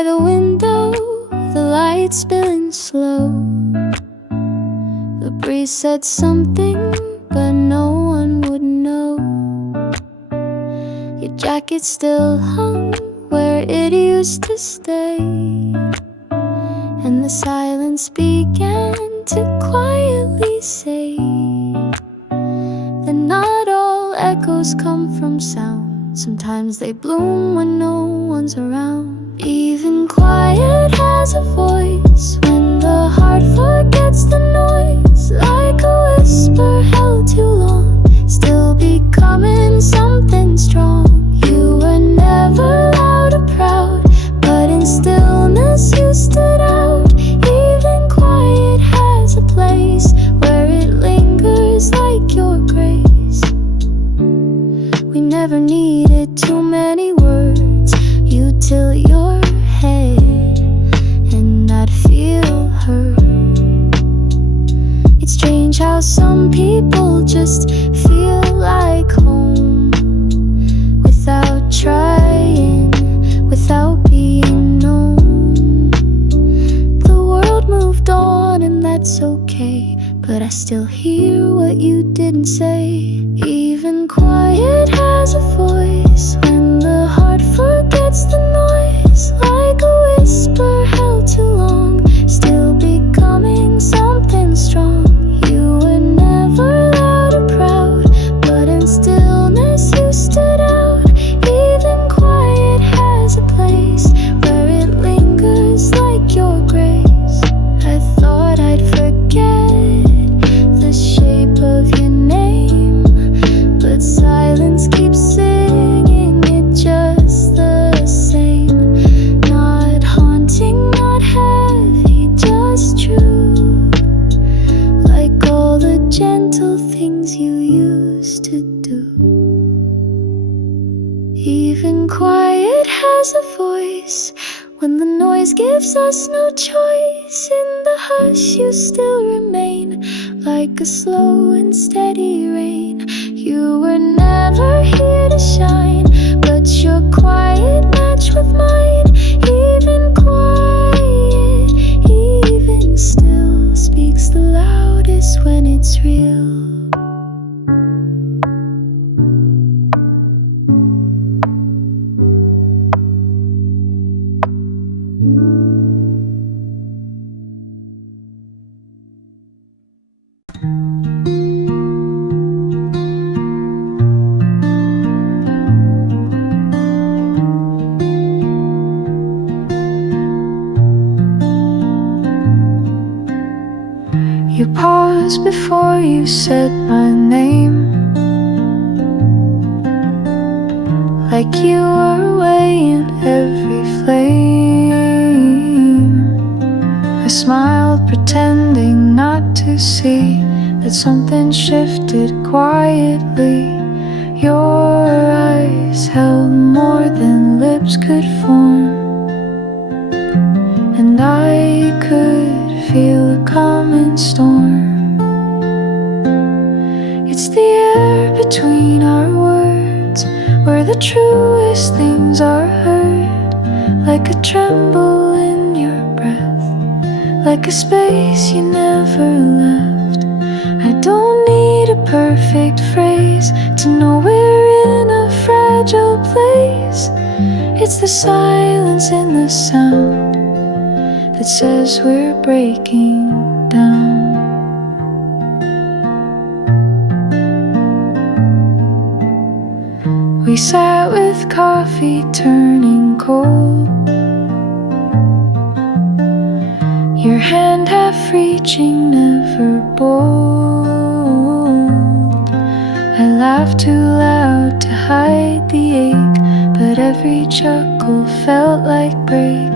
by the window, the light spilling slow. The breeze said something, but no one would know. Your jacket still hung where it used to stay, and the silence began to quietly say that not all echoes come from sound. Sometimes they bloom when no one's around. Even quiet has a voice when the heart forgets the noise. Like a whisper held too long, still becoming something strong. You were never loud or proud, but in stillness you stood out. Even quiet has a place where it lingers like your grace. We never needed too many words. You tilt your head and I'd feel hurt. It's strange how some people just feel like home without trying, without being known. The world moved on and that's okay, but I still hear what you didn't say. Even quiet has a voice when the heart forgets the noise. Like a whisper held too long, still becoming something strong. You were never loud or proud, but in stillness you stood out. Even quiet has a place where it lingers like your grace. I thought I'd forget the shape of your name, but silence keeps singing it just the same. Not haunting, not heavy, just true. Like all the gentle things you used to do. Even quiet has a voice when the noise gives us no choice. In the hush you still remain, like a slow and steady rain. You were never here to shine, but your quiet matched with mine. Even quiet, even still, speaks the loudest when it's real. You paused before you said my name, like you were weighing every flame. I smiled, pretending not to see that something shifted quietly. Your eyes held more than lips could form, and I could feel a coming storm. It's the air between our words where the truest things are heard. Like a tremble in your breath, like a space you never left. I don't need a perfect phrase to know we're in a fragile place. It's the silence in the sound that says we're breaking down. We sat with coffee turning cold, your hand half reaching, never bold. I laughed too loud to hide the ache, but every chuckle felt like break.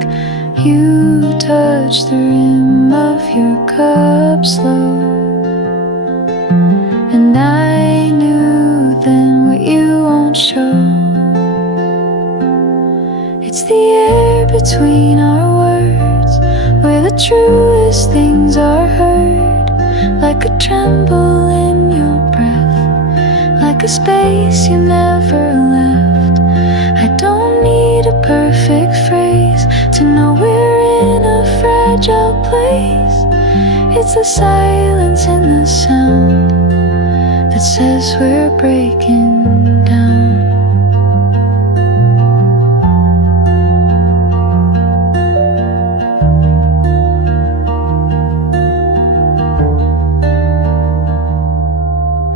You touched the rim of your cup slow, and I knew then what you won't show. It's the air between our words where the truest things are heard. Like a tremble in your breath, like a space you never left. I don't need a perfect phrase to know It's the silence in the sound that says we're breaking down.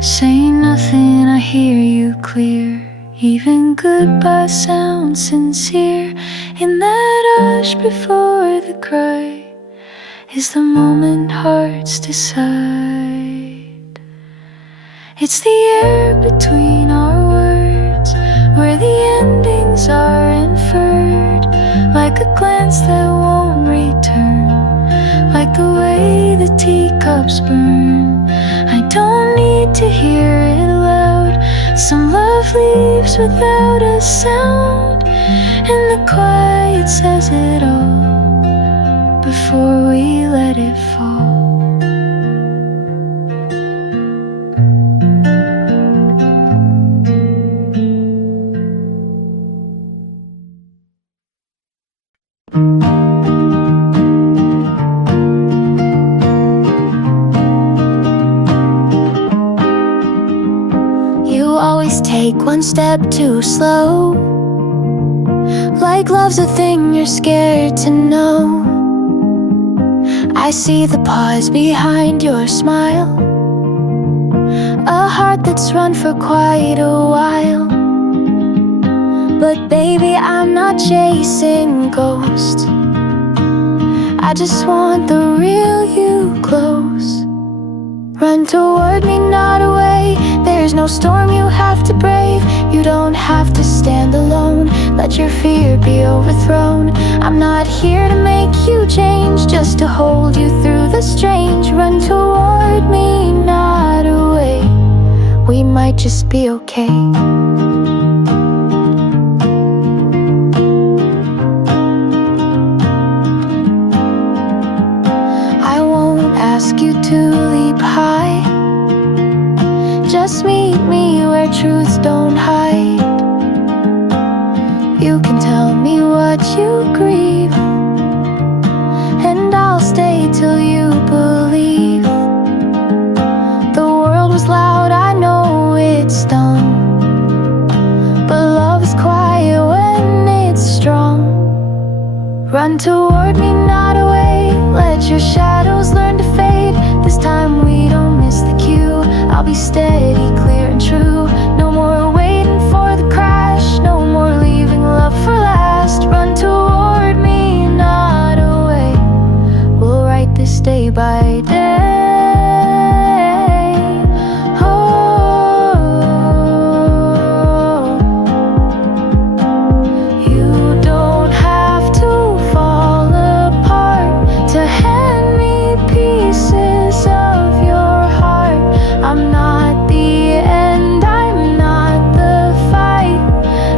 Say nothing, I hear you clear. Even goodbye sounds sincere. In that hush before the cry is the moment hearts decide. It's the air between our words, where the endings are inferred, like a glance that won't return, like the way the teacups burn. I don't need to hear it loud. Some love leaves without a sound, and the quiet says it all before we let it fall. You always take one step too slow, like love's a thing you're scared to know. I see the pause behind your smile, a heart that's run for quite a while. But baby, I'm not chasing ghosts. I just want the real you close. Run toward me, not away. There's no storm you have to brave. You don't have to stand alone. Let your fear be overthrown. I'm not here to make you change, just to hold you through the strange. Run toward me, not away. We might just be okay. I won't ask you to leap high. Just meet me where truths don't hide. You can tell me what you grieve, and I'll stay till you believe. The world was loud, I know it's dumb, but love is quiet when it's strong. Run toward me, not away. Let your shadows learn to fade. This time we don't miss the cue. I'll be steady, clear and true. No more waiting for the crash, no more leaving love for last. Run toward me, not away. We'll write this day by day. You don't have to fall apart to hand me pieces of your heart. I'm not the end, I'm not the fight.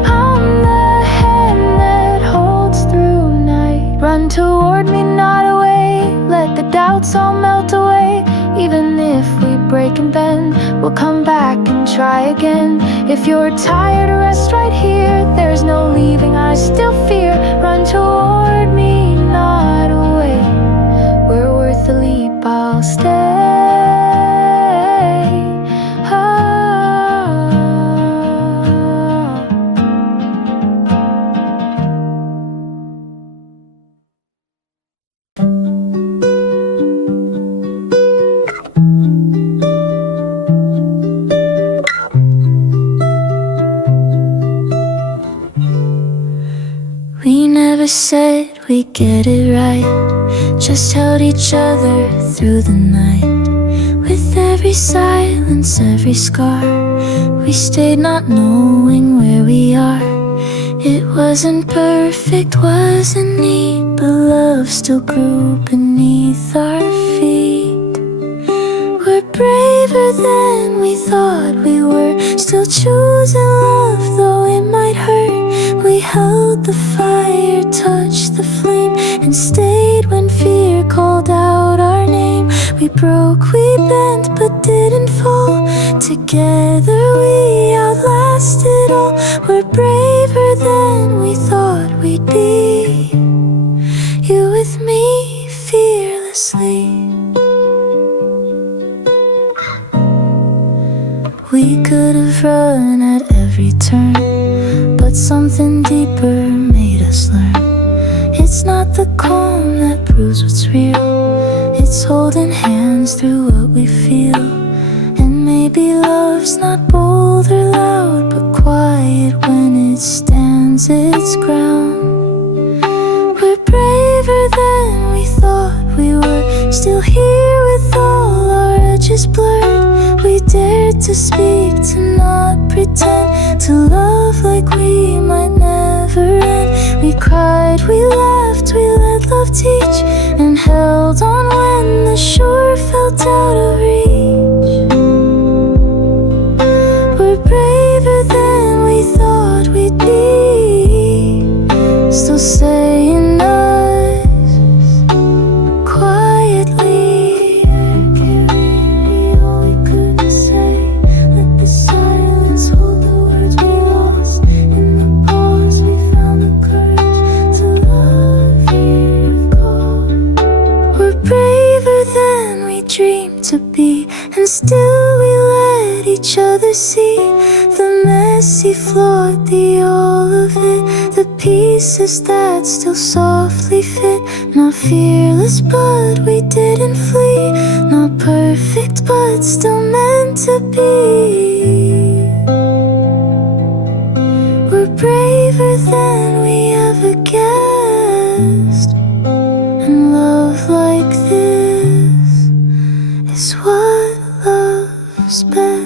I'm the hand that holds through night. Run toward me, not away. Let the doubts all melt away. Even if we break and bend, we'll come back and try again. If you're tired, rest right here. There's no leaving, I still fear. Run toward me, not away. We're worth the leap, I'll stay. We never said we'd get it right, just held each other through the night. With every silence, every scar, we stayed not knowing where we are. It wasn't perfect, wasn't neat, but love still grew beneath our feet. We're braver than we thought we were, still choosing love though it might hurt. We held the fire, touched the flame, and stayed when fear called out our name. We broke, we bent, but didn't fall. Together we outlasted all. We're braver than we thought we'd be. You with me, fearlessly. We could have run at every turn, but something deeper made us learn. It's not the calm that proves what's real, it's holding hands through what we feel. And maybe love's not bold or loud, but quiet when it stands its ground. We're braver than we thought we were, still here with all our edges blurred. We dared to speak, to not pretend, to love like we might never end. We cried, we laughed, we let love teach, and held on when the shore felt out of reach. We're braver than we thought we'd be, still saying us quietly. All we couldn't say, let the silence hold the words we lost. In the pause we found the courage to love here gone. We're braver than we dreamed to be, and still we let each other see the messy, flawed, the all of it, the pieces that still softly fit. Not fearless, but we didn't flee, not perfect, but still meant to be. We're braver than we ever guessed, and love like this is what love's best.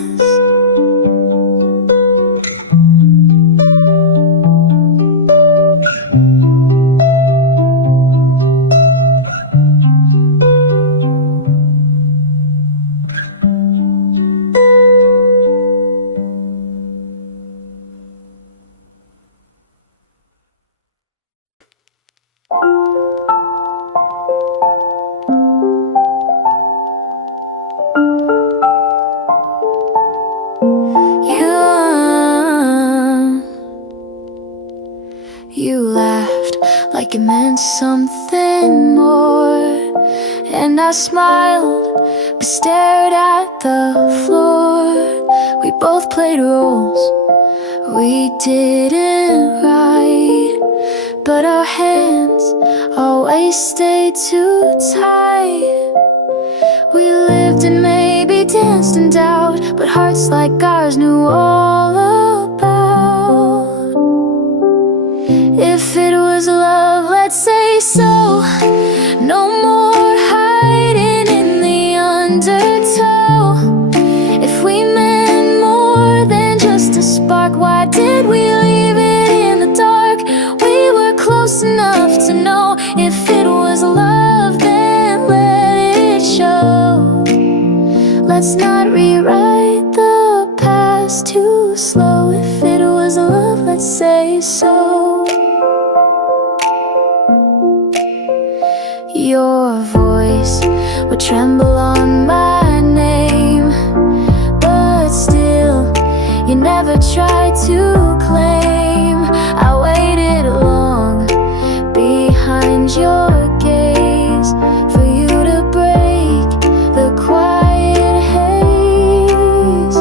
You laughed like it meant something more, and I smiled but stared at the floor. We both played roles we didn't write, but our hands always stayed too tight. We lived and maybe danced in doubt, but hearts like ours knew all about. If it was love, let's say so. No more hiding in the undertow. If we meant more than just a spark, why did we leave it in the dark? We were close enough to know if it was love, then let it show. Let's not rewrite the past too slow. If it was love, let's say so. Your voice would tremble on my name, but still you never tried to claim. I waited long behind your gaze for you to break the quiet haze.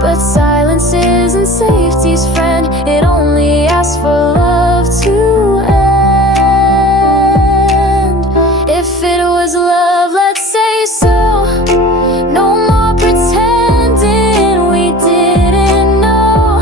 But silence isn't safety's friend, it only asks for love to end. If it was love, let's say so. No more pretending we didn't know.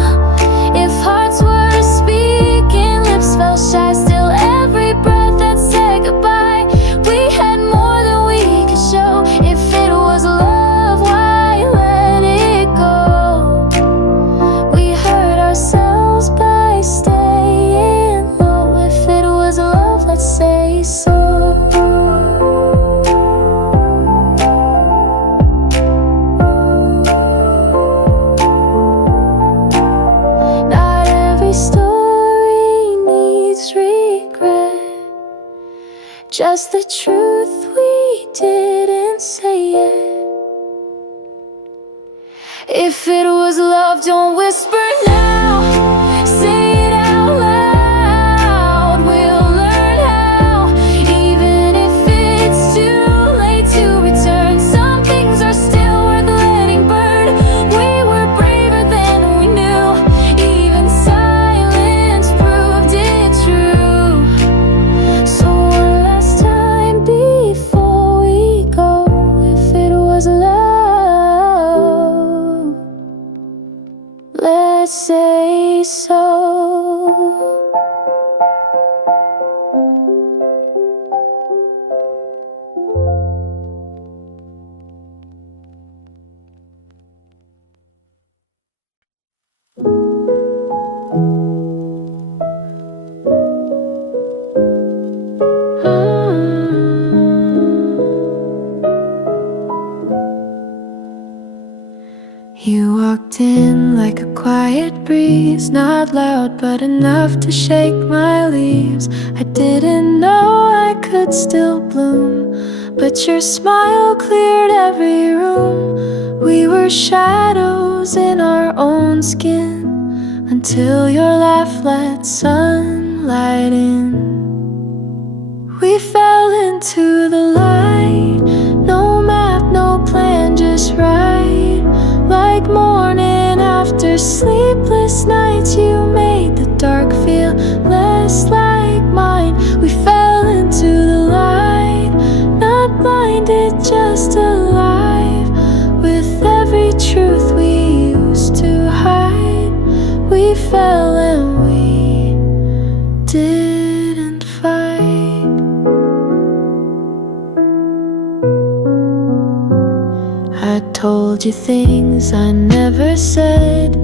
If hearts were speaking, lips felt shy, still every breath that said goodbye. We had more than we could show. If it was love, why let it go? We hurt ourselves by staying low. If it was love, let's say so. Not every story needs regret, just the truth we didn't say yet. If it was love, don't whisper now, say it out loud. We'll learn how, even if it's too late to return. Some things are still worth letting burn. We walked in like a quiet breeze, not loud but enough to shake my leaves. I didn't know I could still bloom, but your smile cleared every room. We were shadows in our own skin until your laugh let sunlight in. We fell into the light, no map, no plan, just right. Like morning after sleepless nights, you made the dark feel less like mine. We fell into the light, not blinded, just alive. With every truth we used to hide, we fell and we didn't fight. I told you things I never said.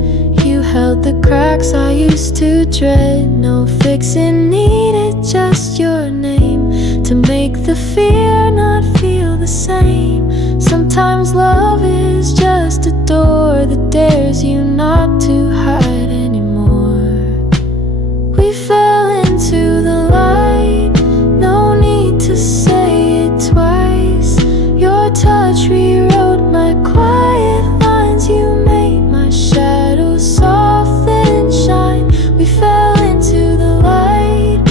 You held the cracks I used to dread. No fixing needed, just your name to make the fear not feel the same. Sometimes love is just a door that dares you not to hide anymore. We fell into the light, no need to say it twice. Your touch rewrote my quiet lines, you made my shadows soften and shine. We fell into the light,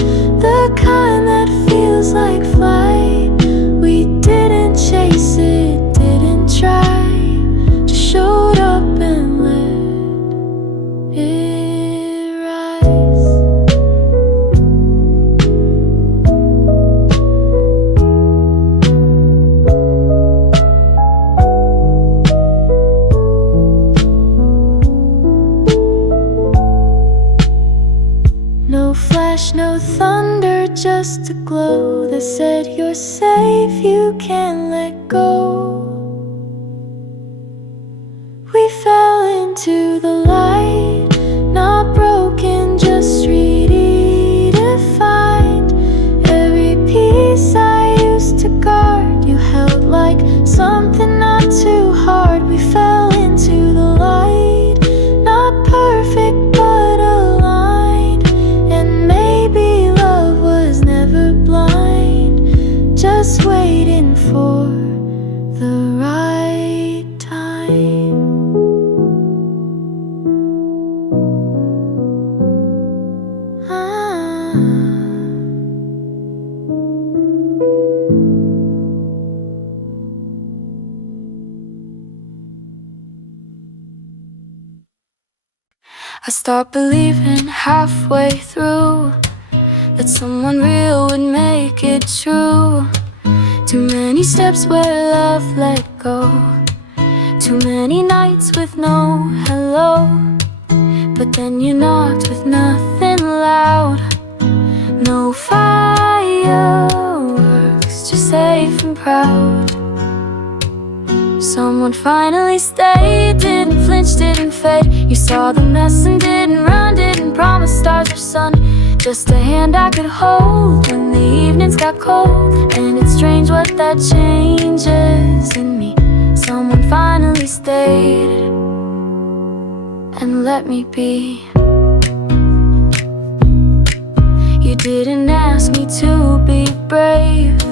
the kind that feels like flight. We didn't chase it, didn't try, just showed up and let it rise. No flash, no thunder, just a glow that said you're safe, you can't let go. We fell into the light, not broken, just redefined. Every piece I used to guard, you held like something not too hard. We fell into the light, not perfect but aligned. And maybe love was never blind, just waiting for the right time. I stopped believing halfway through that someone real would make it true. Too many steps where love let go, too many nights with no hello. But then you knocked with nothing loud, no fireworks, just safe and proud. Someone finally stayed, didn't flinch, didn't fade. You saw the mess and didn't run, didn't promise stars or sun. Just a hand I could hold when the evenings got cold. And it's strange what that changes in me. Someone finally stayed and let me be. You didn't ask me to be brave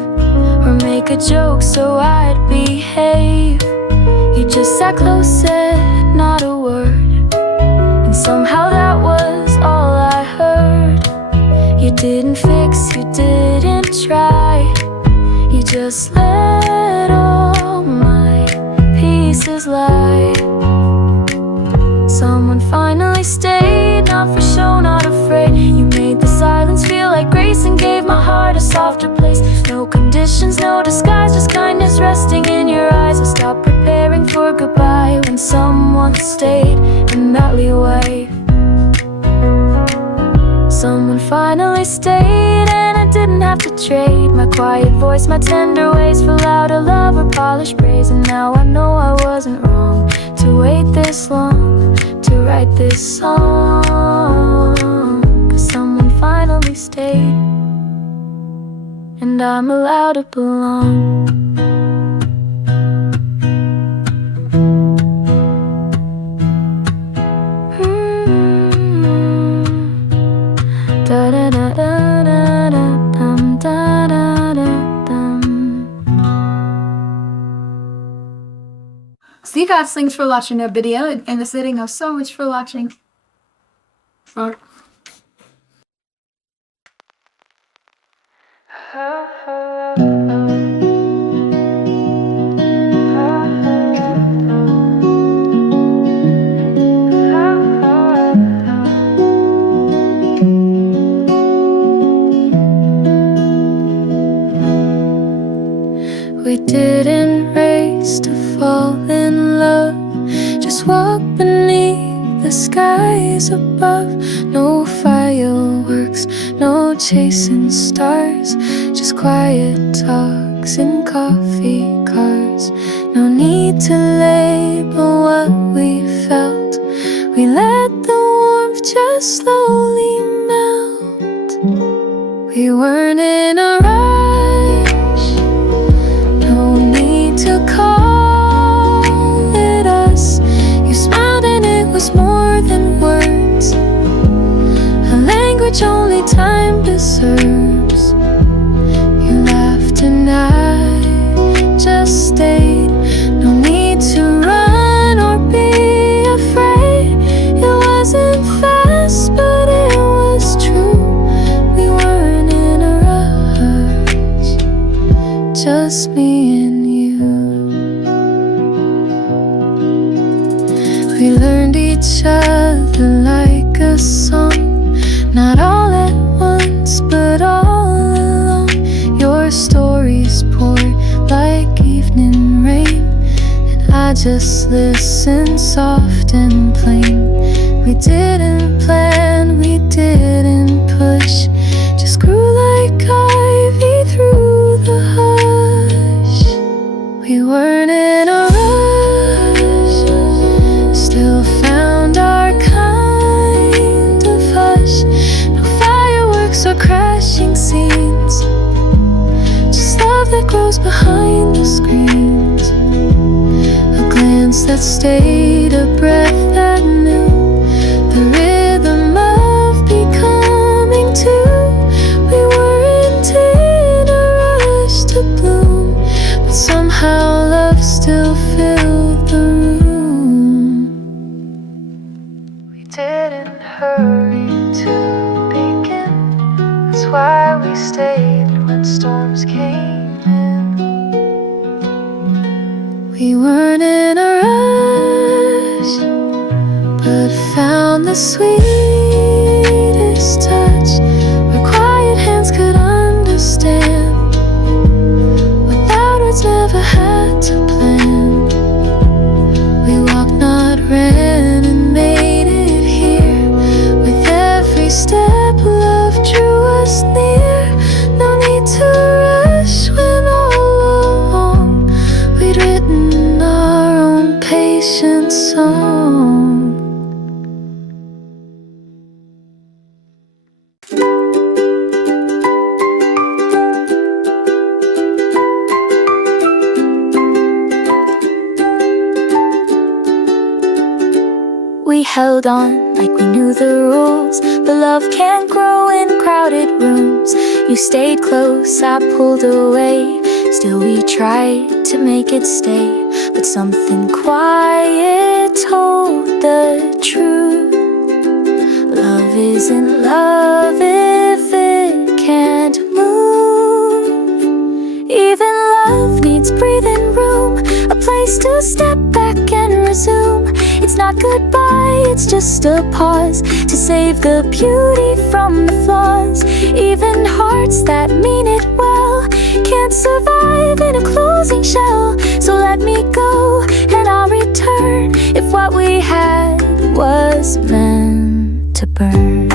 or make a joke so I'd behave. You just sat close, said not a word, and somehow that was all I heard. You didn't fix, you didn't try, you just let all my pieces lie. Someone finally stayed, not for show, not afraid. You made the silence feel like grace and gave my heart a softer place. No conditions, no disguise, just kindness resting in your eyes. I stopped preparing for goodbye when someone stayed in that leeway. Someone finally stayed and I didn't have to trade my quiet voice, my tender ways for louder love or polished praise. And now I know I wasn't wrong to wait this long, to write this song. 'Cause someone finally stayed and I'm allowed to belong. you guys, thanks for watching the video and the setting of so much for watching. We didn't race to fall in love, just walk beneath the skies above. No fireworks, no chasing stars, just quiet talks in coffee cars. No need to label what we felt, we let the warmth just slowly melt. We weren't in a rush, no need to call it us. You smiled and it was more than words, a language only time deserves. You laughed and I just stayed. No need to run or be afraid. It wasn't fast, but it was true. We weren't in a rush, just me and you. We learned each other like a song, not all at once, but all along. Your stories poured like evening rain, and I just listened soft and plain. We didn't plan, we didn't push, just grew like ivy through the hush. We weren't in a rush, still found our kind of hush. No fireworks or crashing scenes, just love that grows behind the screens. A glance that stayed, a breath that knew the rhythm of becoming two. We weren't in a rush to bloom, but somehow love still filled the room. We didn't hurry to begin, that's why we stayed when storms came in. We weren't in a rush, but found the sweetest touch, where quiet hands could understand what loud words never had to plan. We walked, not ran, and made it here. With every step, love drew us near. No need to rush when all along we'd written our own patient song. We held on like we knew the rules, but love can't grow in crowded rooms. You stayed close, I pulled away. Still we tried to make it stay, but something quiet told the truth. Love isn't love if it can't move. Even love needs breathing room, a place to step back and resume. It's not goodbye, it's just a pause to save the beauty from the flaws. Even hearts that mean it well can't survive in a closing shell. So let me go and I'll return if what we had was meant to burn.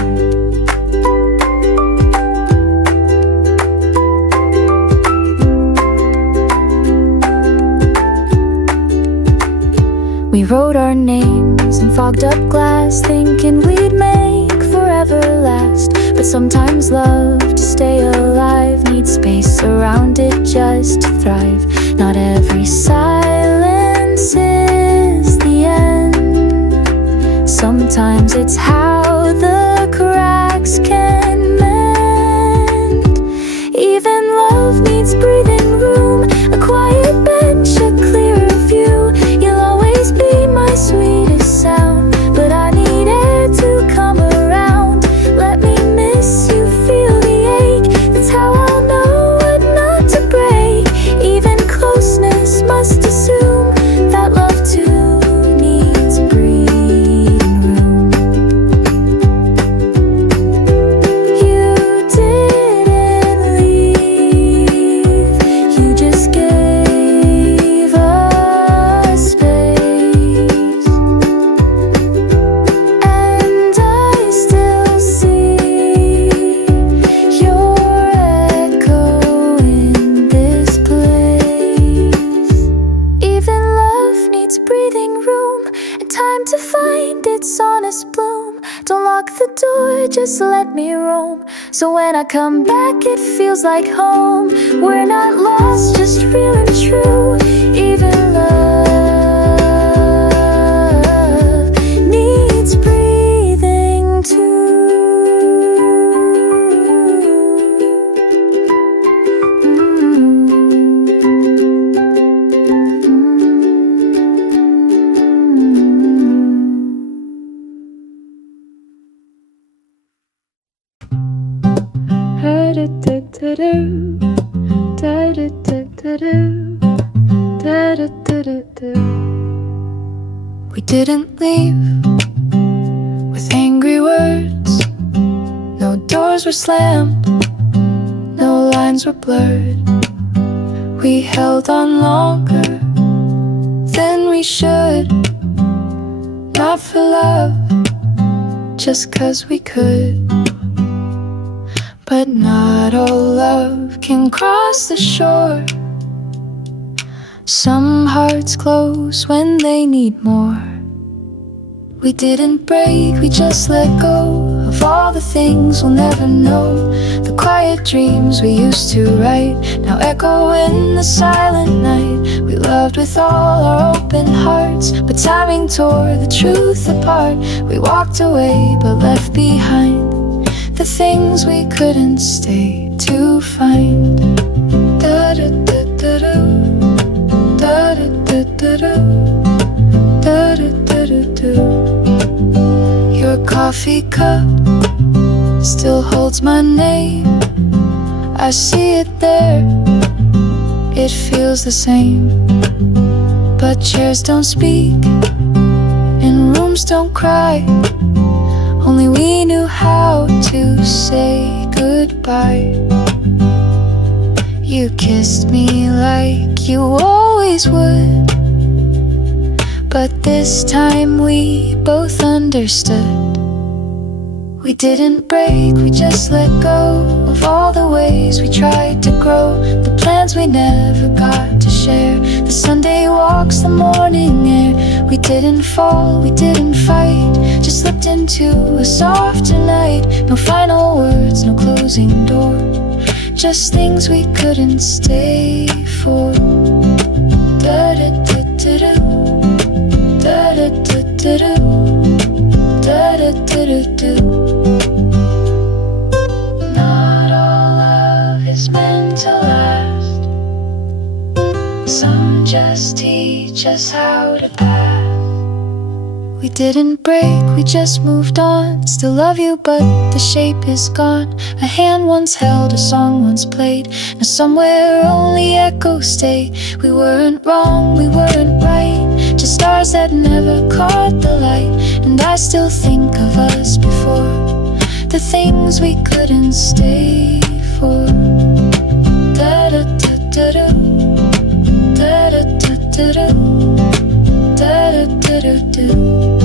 We wrote our names in fogged up glass, thinking we'd make forever last. But sometimes love, to stay alive, needs space around it just to thrive. Not every silence is the end. Sometimes it's how the cracks can mend. Even love needs breathing room, a quiet bench, a clearer view. You'll always breathing room, and time to find its honest bloom. Don't lock the door, just let me roam. So when I come back, it feels like home. We're not lost, just real and true. Even love needs breathing too. We didn't leave with angry words. No doors were slammed, no lines were blurred. We held on longer than we should. Not for love, just 'cause we could. But not all love can cross the shore. Some hearts close when they need more. We didn't break, we just let go of all the things we'll never know. The quiet dreams we used to write now echo in the silent night. We loved with all our open hearts, but timing tore the truth apart. We walked away but left behind the things we couldn't stay to find. Da-da-da-da-da, da-da-da-da-da, da-da-da-da-da. Your coffee cup still holds my name. I see it there, it feels the same. But chairs don't speak and rooms don't cry. Only we knew how to say goodbye. You kissed me like you always would, but this time we both understood. We didn't break, we just let go of all the ways we tried to grow. The plans we never got to share, the Sunday walks, the morning air. We didn't fall, we didn't fight, just slipped into a softer night. No final words, no closing door, just things we couldn't stay for. Da-da-da-da-da, da-da-da-da-da, da-da-da-da-da. Not all love is meant to last. Some just teach us how to pass. We didn't break, we just moved on. Still love you, but the shape is gone. A hand once held, a song once played. Now somewhere only echoes stay. We weren't wrong, we weren't right, just stars that never caught the light. And I still think of us before, the things we couldn't stay for. Da-da-da-da-da, da-da-da-da-da, da-da-da-da-da.